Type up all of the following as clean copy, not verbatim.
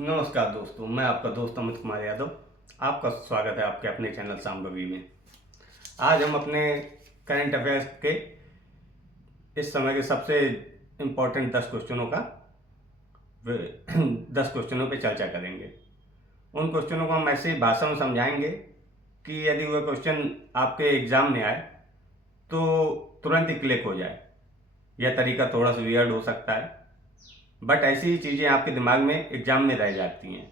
नमस्कार दोस्तों, मैं आपका दोस्त अमित कुमार यादव। आपका स्वागत है आपके अपने चैनल शाम्भवी में। आज हम अपने करंट अफेयर्स के इस समय के सबसे इम्पोर्टेंट 10 क्वेश्चनों का 10 क्वेश्चनों पे चर्चा करेंगे। उन क्वेश्चनों को हम ऐसे ही भाषा में समझाएंगे कि यदि वह क्वेश्चन आपके एग्जाम में आए तो तुरंत ही क्लिक हो जाए। यह तरीका थोड़ा सा वियर्ड हो सकता है, बट ऐसी ही चीज़ें आपके दिमाग में एग्जाम में रह जाती हैं।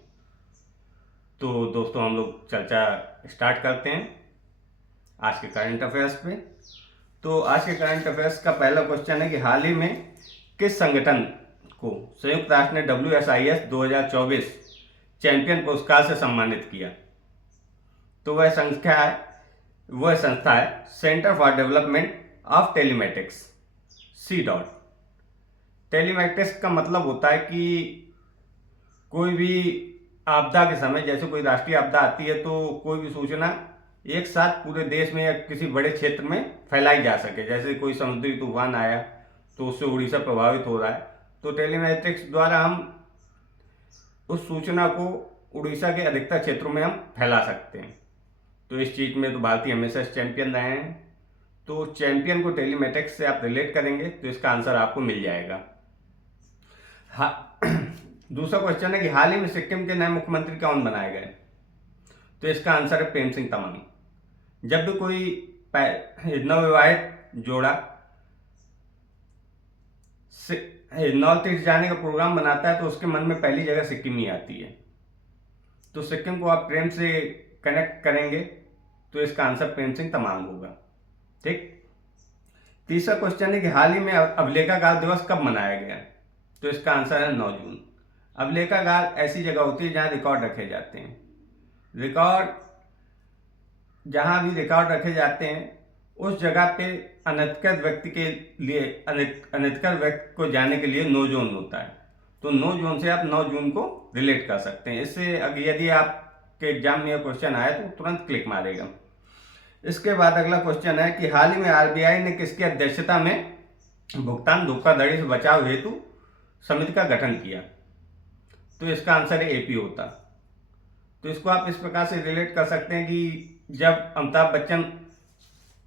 तो दोस्तों, हम लोग चर्चा स्टार्ट करते हैं आज के करंट अफेयर्स पे। तो आज के करंट अफेयर्स का पहला क्वेश्चन है कि हाल ही में किस संगठन को संयुक्त राष्ट्र ने WSIS 2024 चैंपियन पुरस्कार से सम्मानित किया? तो वह संस्था है centre for development of telematics, C DOT. Telematics का मतलब होता है कि कोई भी आपदा के समय, जैसे कोई राष्ट्रीय आपदा आती है तो कोई भी सूचना एक साथ पूरे देश में या किसी बड़े क्षेत्र में फैलाई जा सके। जैसे कोई समुद्री तूफान आया तो उससे उड़ीसा प्रभावित हो रहा है, तो टेलीमेट्रिक्स द्वारा हम उस सूचना को उड़ीसा के अधिकतर क्षेत्रों में हम फैला सकते हैं। तो इस चीज़ में तो भारतीय हमेशा चैंपियन रहे हैं। तो चैंपियन को टेलीमेट्रिक्स से आप रिलेट करेंगे तो इसका आंसर आपको मिल जाएगा। दूसरा क्वेश्चन है कि हाल ही में सिक्किम के नए मुख्यमंत्री कौन बनाए गए? तो इसका आंसर है प्रेम सिंह तमांग। जब भी कोई नवविवाहित जोड़ा नॉर्थ ईस्ट जाने का प्रोग्राम बनाता है तो उसके मन में पहली जगह सिक्किम ही आती है। तो सिक्किम को आप प्रेम से कनेक्ट करेंगे तो इसका आंसर प्रेम सिंह तमांग होगा। ठीक। तीसरा क्वेश्चन है कि हाल ही में अभिलेखागार दिवस कब मनाया गया? तो इसका आंसर है 9 जून। अभिलेखागार ऐसी जगह होती है जहां रिकॉर्ड रखे जाते हैं। जहां भी रिकॉर्ड रखे जाते हैं उस जगह पे अनधिकृत व्यक्ति को जाने के लिए 9 जून होता है। तो 9 जून से आप 9 जून को रिलेट कर सकते हैं। इससे यदि आपके एग्जाम में यह क्वेश्चन आया तो तुरंत क्लिक मारेगा। इसके बाद अगला क्वेश्चन है कि हाल ही में RBI ने किसकी अध्यक्षता में भुगतान धोखाधड़ी से बचाव हेतु समिति का गठन किया? तो इसका आंसर है AP होता। तो इसको आप इस प्रकार से रिलेट कर सकते हैं कि जब अमिताभ बच्चन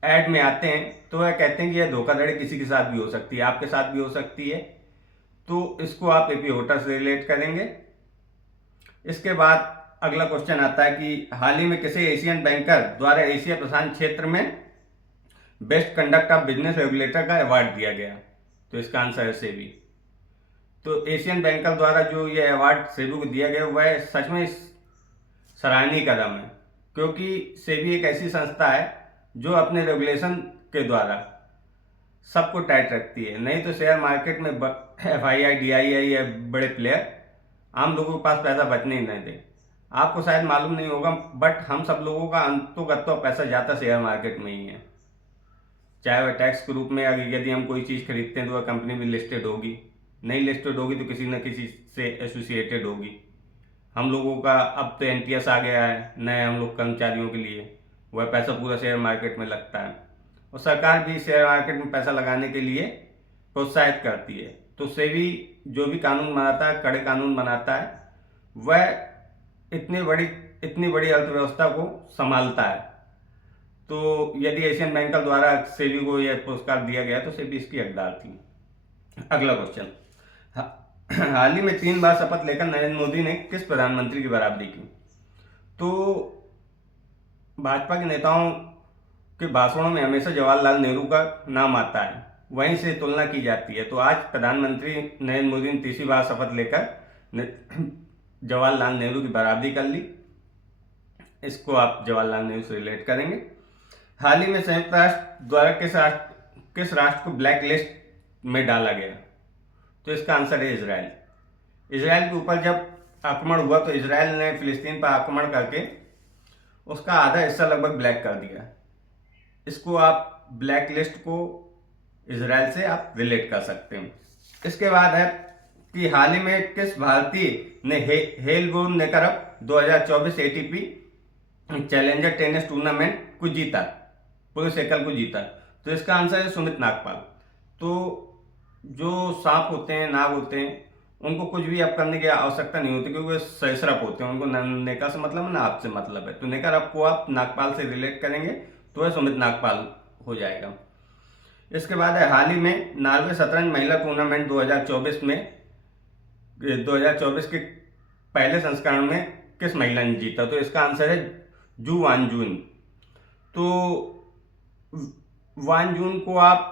ऐड में आते हैं तो वह कहते हैं कि यह धोखाधड़ी किसी के साथ भी हो सकती है, आपके साथ भी हो सकती है। तो इसको आप AP होता से रिलेट करेंगे। इसके बाद अगला क्वेश्चन आता है कि हाल ही में किसे एशियन बैंकर द्वारा एशिया प्रशांत क्षेत्र में best conduct of business regulator का अवार्ड दिया गया? तो इसका आंसर है सेबी। तो एशियन बैंकर द्वारा जो ये अवार्ड सेबी को दिया गया वह सच में सराहनीय कदम है, क्योंकि सेबी एक ऐसी संस्था है जो अपने रेगुलेशन के द्वारा सबको टाइट रखती है। नहीं तो शेयर मार्केट में FII DII या बड़े प्लेयर आम लोगों के पास पैसा बचने ही नहीं दे। आपको शायद मालूम नहीं होगा, बट हम सब लोगों का अंतोगत्वा पैसा जाता शेयर मार्केट में ही है। चाहे वह टैक्स के रूप में, यदि हम कोई चीज़ खरीदते हैं तो वह कंपनी भी लिस्टेड होगी, नहीं लिस्टेड होगी तो किसी न किसी से एसोसिएटेड होगी। हम लोगों का अब तो NTS आ गया है नए हम लोग कर्मचारियों के लिए, वह पैसा पूरा शेयर मार्केट में लगता है और सरकार भी शेयर मार्केट में पैसा लगाने के लिए प्रोत्साहित करती है। तो सेबी जो भी कानून बनाता है, कड़े कानून बनाता है, वह इतनी बड़ी अर्थव्यवस्था को संभालता है। तो यदि एशियन बैंकर द्वारा सेबी को यह पुरस्कार दिया गया तो सेबी इसकी हकदार थी। अगला क्वेश्चन, हाल ही में 3 बार शपथ लेकर नरेंद्र मोदी ने किस प्रधानमंत्री की बराबरी की? तो भाजपा के नेताओं के भाषणों में हमेशा जवाहरलाल नेहरू का नाम आता है, वहीं से तुलना की जाती है। तो आज प्रधानमंत्री नरेंद्र मोदी ने तीसरी बार शपथ लेकर जवाहरलाल नेहरू की बराबरी कर ली। इसको आप जवाहरलाल नेहरू से रिलेट करेंगे। हाल ही में संयुक्त राष्ट्र द्वारा किस राष्ट्र को ब्लैक लिस्ट में डाला गया? तो इसका आंसर है इजराइल। इजराइल के ऊपर जब आक्रमण हुआ तो इजराइल ने फिलिस्तीन पर आक्रमण करके उसका आधा हिस्सा लगभग ब्लैक कर दिया। इसको आप ब्लैक लिस्ट को इजराइल से आप रिलेट कर सकते हैं। इसके बाद है कि हाल ही में किस भारतीय ने हेलबोर्न नेकरअप 2024 ATP चैलेंजर टेनिस टूर्नामेंट को जीता, पुरुष एकल को जीता? तो इसका आंसर है सुमित नागपाल। तो जो सांप होते हैं, नाग होते हैं, उनको कुछ भी अब करने की आवश्यकता नहीं होती, क्योंकि वे सरिसृप होते हैं, उनको नेका से मतलब है, नाक से मतलब है। तो नेकर आपको आप नागपाल से रिलेट करेंगे तो वह सुमित नागपाल हो जाएगा। इसके बाद है हाल ही में नॉर्वे शतरंज महिला टूर्नामेंट 2024 में 2024 के पहले संस्करण में किस महिला ने जीता? तो इसका आंसर है जू वान जून। तो वान जून को आप,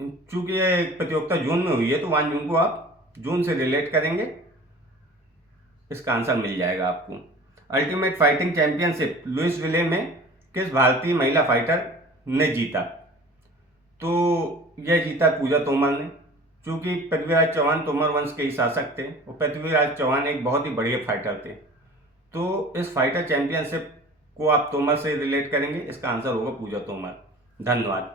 चूंकि ये प्रतियोगिता जून में हुई है तो वान जून को आप जून से रिलेट करेंगे, इसका आंसर मिल जाएगा आपको। अल्टीमेट फाइटिंग चैंपियनशिप लुइस विले में किस भारतीय महिला फाइटर ने जीता? तो यह जीता पूजा तोमर ने। चूंकि पृथ्वीराज चौहान तोमर वंश के ही शासक थे और पृथ्वीराज चौहान एक बहुत ही बढ़िया फाइटर थे, तो इस फाइटर चैंपियनशिप को आप तोमर से रिलेट करेंगे, इसका आंसर होगा पूजा तोमर। धन्यवाद।